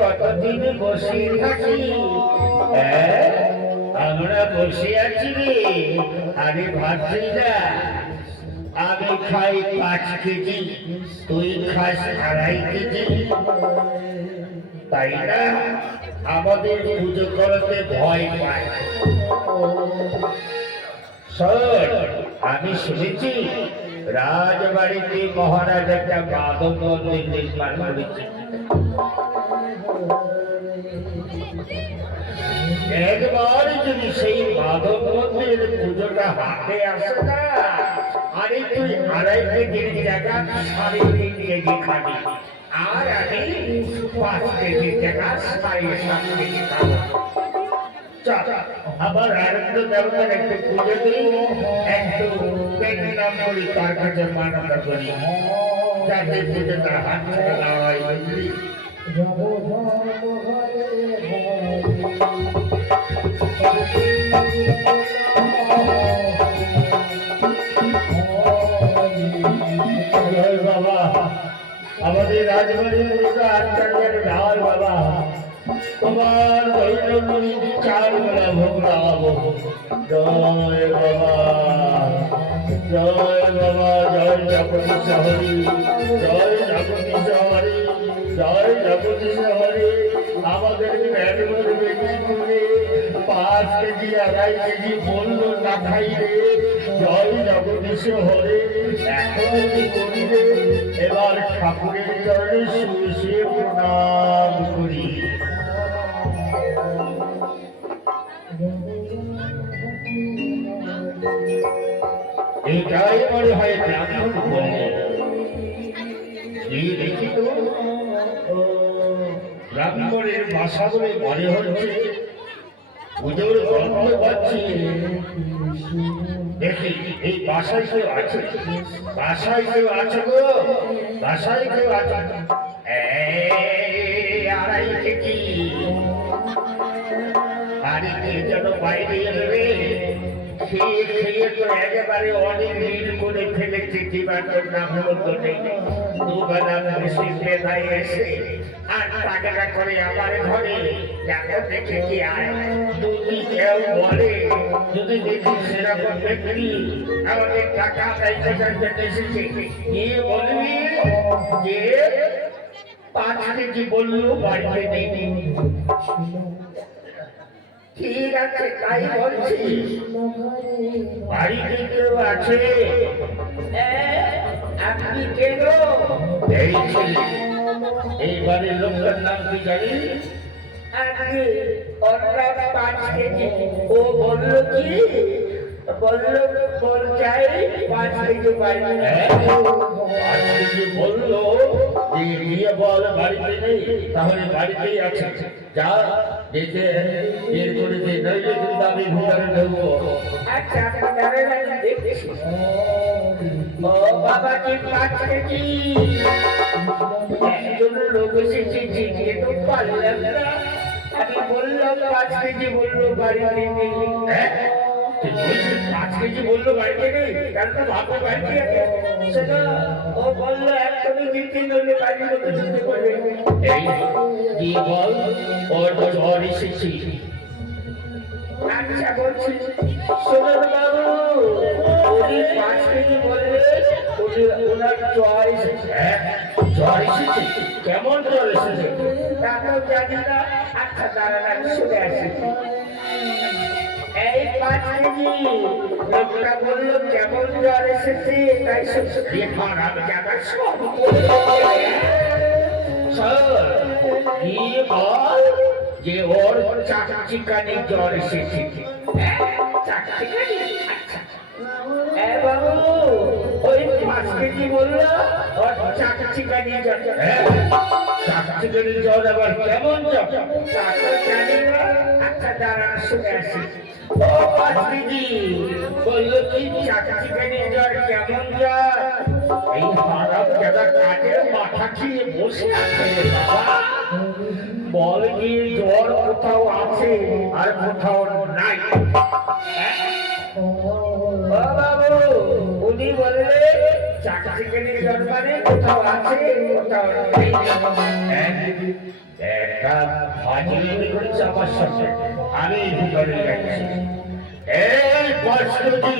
কতদিন বসে থাকি আমরা বসে আছি রে। আরে ভাবছি না আমি খাই 5 কেজি, তুই খাস 2.5 কেজি, তাই না? আমাদের পুজো করতে ভয় পায়। শোন, আমি শুনেছি রাজবাড়িতে মহারাজ একটা মাদক মন্দির নির্মাণ করেছে। একবার যদি সেই মাধব মন্দির পুজোটা হাতে আসে না, আরে তুই 2.5 কেজির জায়গা 3.5 কেজি খাবি, আর আমি 5 কেজির জায়গা 7.5 কেজি খাবো। আবার আনন্দ দেবতার একটু পুজো দিই, একটু পেট নাম করি, তার কাছে মানতা করি, যাতে পুজোটা হাত থেকে না হয়, বুঝলি? বাবা, আমাদের রাজবাড়ির মুখে আচার্যের ঢাল বাবা, তোমার দৈনন্দিন 4 বেলা ভোগ লাগাবো। জয় বাবা, জয় বাবা, জয় জগদীশ হরি, জয় জগদীশ হরি, জয় জগদীশ হরি। আমাদের পেট ভরবে কি করে? 5 কেজি 2.5 কেজি বললো না খাই রে। জয় জগদীশ হরি। এখন কি করিবে? এবার ঠাকুরের চরণে শুয়ে প্রণাম করি। এটাই মনে হয় ব্রাহ্মণ বলে। দেখি তো ব্রাহ্মণের ভাষা বলে মনে হচ্ছে, পুজোর গন্ধ পাচ্ছি। দেখি এই বাসায় কেউ আছে, বাসায় কেউ আছে গো, বাসায় কেউ আছে? 2.5 কেজি বাড়িতে যেন বাইরে এলে খেয়ে খেয়ে তো একেবারে অনেক ঋণ করে ফেলেছে। জীবাণুর নাম হলো তো নেই, 2 বেলা বেশি বেলায় এসে আর টাকাটা করে আমার ঘরে যাকে দেখেছি। আর যদি কেউ বলে, যদি দেখি সেরকম ব্যক্তি আমাদের টাকা আদায় করার জন্য এসেছে, কি বলবি যে 5 কেজি বললো বাড়িতে নেই। ঠিক আছে, তাই বলছি। বাড়িতে কেউ আছে? আপনি কে গো? এই বাড়ির লোকটার নাম কি জানি? আজকে 5 কেজি। ও বললো কি? বললো চাই 5 কেজি বাড়িতে। 5 কেজি বললো যে নিয়ে বল বাড়িতে নেই, তাহলে বাড়িতেই আছে। যা দেখে বের করে দিয়ে নইলে কিন্তু আমি ভিতরে ঢুকবো। আচ্ছা, দেখছি। ও বাবা কি 5 কেজি একজন লোক এসেছে চিনতে তো পারলাম না। আমি বললাম 5 কেজি, বললো বাড়িতে নেই। হ্যাঁ, তুই বলছিস 5 কেজি, বললো বাড়িতে নেই, তার তো ভাবো বাড়িতে আছে। সেটা ও বললো এখনই দিতে নইলে বাড়ির মতো ঢুকতে পারবে। এই দিয়ে বল ওর জ্বর এসেছে। আচ্ছা বলছি, শোনেন বাবু, উনি 5 কেজি বললে ওনার জ্বর এসেছে। হ্যাঁ, জ্বর এসেছে? কেমন জ্বর এসেছে তা তো জানি না। আচ্ছা দাঁড়ান, আমি শুনে আসি। এই 5 কেজি লোকটা বললো কেমন জ্বর এসেছে তাই আমি যাবার সব যে ওর চাকচিকানি জ্বর এসেছে। চাকচিকানি? আচ্ছা বাবু, ওই 5 কেজি বললো ওর চাকচিকানি জ্বর। চাকচিকানি জ্বর আবার কেমন জ্বর তা তো জানি না। আচ্ছা দাঁড়ান, শুনে আসি। ও 5 কেজি বললো কি চাকচিকানি জ্বর কেমন জ্বর? এই হারাম জায়গা কাজের মাথা খেয়ে বসে আছে বাবা। বল গিয়ে জ্বর কোথাও আছে আর কোথাও নাই। বাবু, উনি বললে চাকচিকানি জ্বর মানে কোথাও আছে কোথাও নেই। একটা ফাজিলামি করেছে আমার সাথে। আমি ভিতরে যাচ্ছি। এই কষ্টজি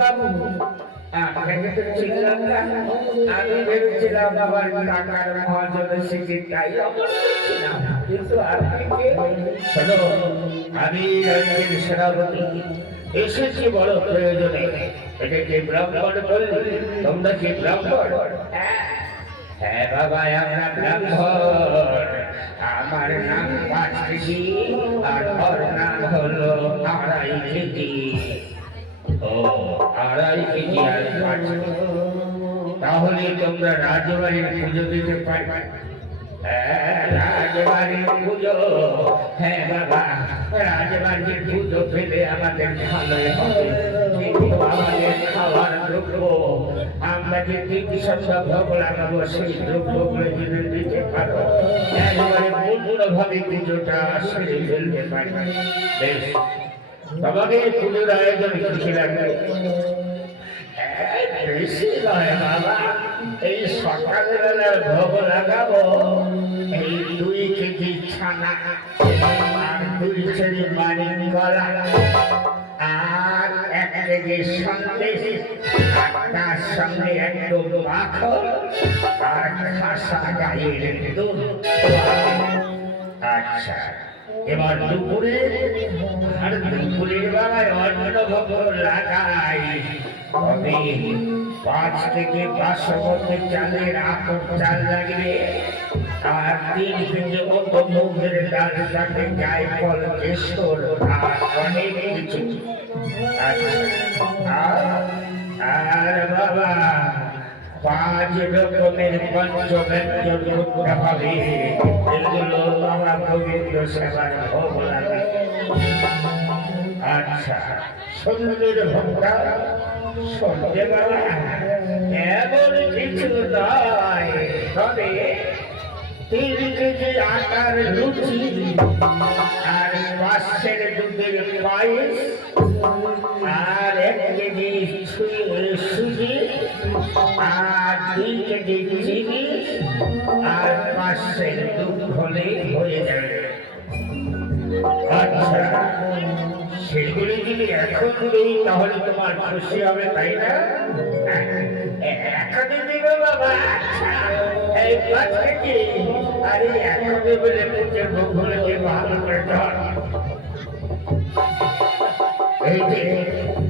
বাবু, আপনাকে তো চিনলাম না। আমি ভেবেছিলাম আবার কাকার মহাজন এসেছে তাই কিন্তু আপনি কে? শোনো, আমি রাজ্যের সেনাপতি এসেছি বড় প্রয়োজনে। এটা কি ব্রাহ্মণ বললি? তোমরা কি ব্রাহ্মণ? হ্যাঁ বাবা, আমরা ব্রাহ্মণ। আমার নাম 5 কেজি আর ওর নাম হলো 2.5 কেজি। ও 2.5 কেজি আর 5 কেজি। তাহলে তোমরা রাজবাড়ির পুজো দিতে পারবে? রাজবাড়ির পুজো? হ্যাঁ বাবা, রাজবাড়ির পুজো পেলে আমাদের ভালোই হবে, কিন্তু আমাদের খাওয়ার দ্রব্য আমরা যে 300 ভোগ লাগাবো সেই দ্রব্যগুলো যদি দিতে পারো একেবারে পূর্ণভাবে পুজোটা সেরে ফেলতে পারবে। বেশ, তোমাকে পুজোর আয়োজন কিছু লাগবে? বেশি নয় বাবা, এই সকালবেলা ভোগ লাগাবো এই 2 কেজি ছানা আর 2 কেজি মানিক কলা আর 1 কেজি সন্দেশ, তার সঙ্গে একটু মাখন আর খাসা গাইয়ের দুধ। আচ্ছা, এবার দুপুরের বেলায় অন্য ভোগ লাগাই। তবে 5 কেজি বাসমতি চালের আতপ চাল লাগবে আর 3 কেজি মতো মুগের ডাল, সাথে জায়ফল, কেশর আর অনেক কিছু। আর বাবা 5 রকমের পঞ্চব্যঞ্জন করতে হবে। এগুলো বাবা পবিত্র সেবার ভোগ লাগে। আচ্ছা, সন্ধ্যের ভোগটা সন্ধ্যে বাবা এমন কিছু নয়, তবে 3 কেজি আটার লুচি আর 5 দুধের পায়েস আর 1 কেজি সুজি আর 2 কেজি চিনি আর 5 দুধ হলেই হয়ে যাবে। আচ্ছা, সেগুলি যদি এখন দিই তাহলে তোমার খুশি হবে, তাই না? এখনই দিবে বাবা? এই 5 কেজি আরে এখনই বলে পুজোর ভোগগুলোকে ভালো করে ধর। এই যে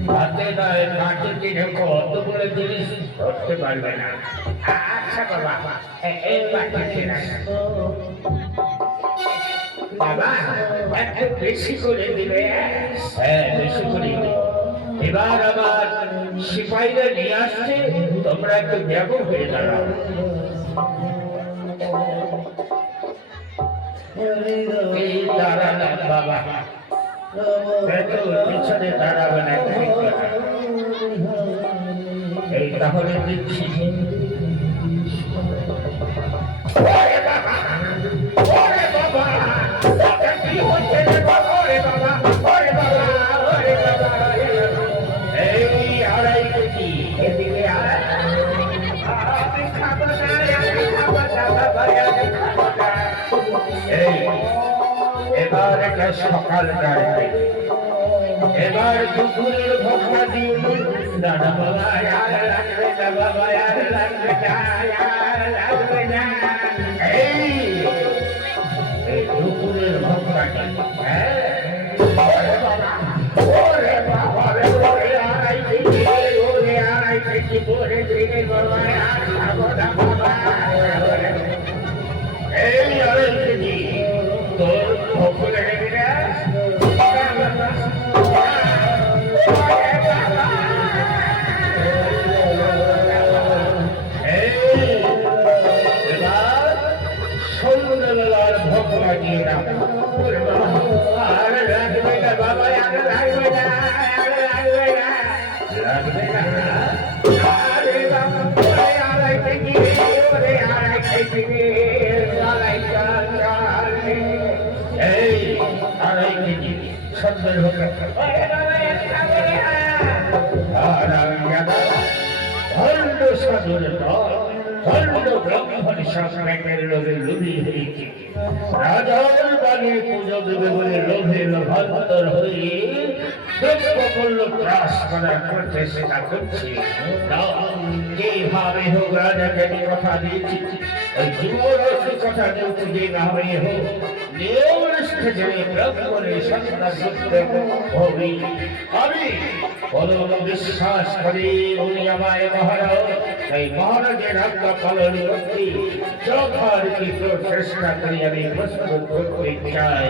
হাতে নয় কাঠে রেখো, অতগুলো জিনিস ধরতে পারবে না। আচ্ছা বাবা, এই 5 কেজি না বাবা, একটু বেশি করে দিবে। হ্যাঁ, বেশি করে দিবে। এবার আবার সিপাহীরা নিয়ে আসছে, তোমরা একটু ব্যাগ হয়ে দাঁড়াও। এই দাঁড়ালেন বাবা, পিছনে দাঁড়াবেন। তাহলে দিচ্ছি। ওরে বাবা, ওরে বাবা, এটা কি হচ্ছে রে বাবা, ওরে বাবা, ওরে বাবা, ওরে বাবা, এই আড়াই কেজি এদিকে আয়। আমি খাবো না, আমি খাবো না বাবা, আমি খাবো না। এই এবার এটা সকাল টাইমে, এবার দুপুরের ভোগটা দিন। দাদা বাবা আর লাগবে না, বাবা আর লাগবে না, আর লাগবে না। এই এই দুপুরের ভোগটা দিন। ওরে বাবা, ওরে বাবা রে, ওরে আড়াই কেজি, ওরে আড়াই কেজি পরে দিনে বাবা, আর খাবো না বাবা, আর খাবো না। এই আড়াই কেজি তোর ভোগ লেগে না। সন্ধ্যেবেলার ভোগ লাগিয়ে না, আর লাগবে না বাবা, আর লাগবে না, আর লাগবে না, লাগবে না। আরে বাবা, ওরে আড়াই কেজি, ওরে আড়াই কেজি, আড়াই চাল চাল। এই আড়াই কেজি সন্ধ্যের ভোগ। ওরে বাবা, আর খাবে না। আর আমি ভণ্ড সাধুর দল, ভণ্ড ব্রাহ্মণ শাসনের লোভে লোভী হয়েছে। রাজার বাগে পুজো দেবে বলে লোভে লোভান্তর হয়ে দ্রব্যমূল্য ত্রাস করার প্রচেষ্টা করছে। যেভাবে হোক রাজাকে আমি কথা দিয়েছি, ওই যুবরাজকে কথা দিয়েছি, যেভাবে হোক নিয়ম নিষ্ঠে জেনে ব্রাহ্মণের সন্তান পুত্র হবি। আমি পরম বিশ্বাস করি উনি আমায় মহারাজ, এই মহারাজের আজ্ঞা পালন করতে যথারীতি চেষ্টা করি আমি প্রস্তুত করতে চাই।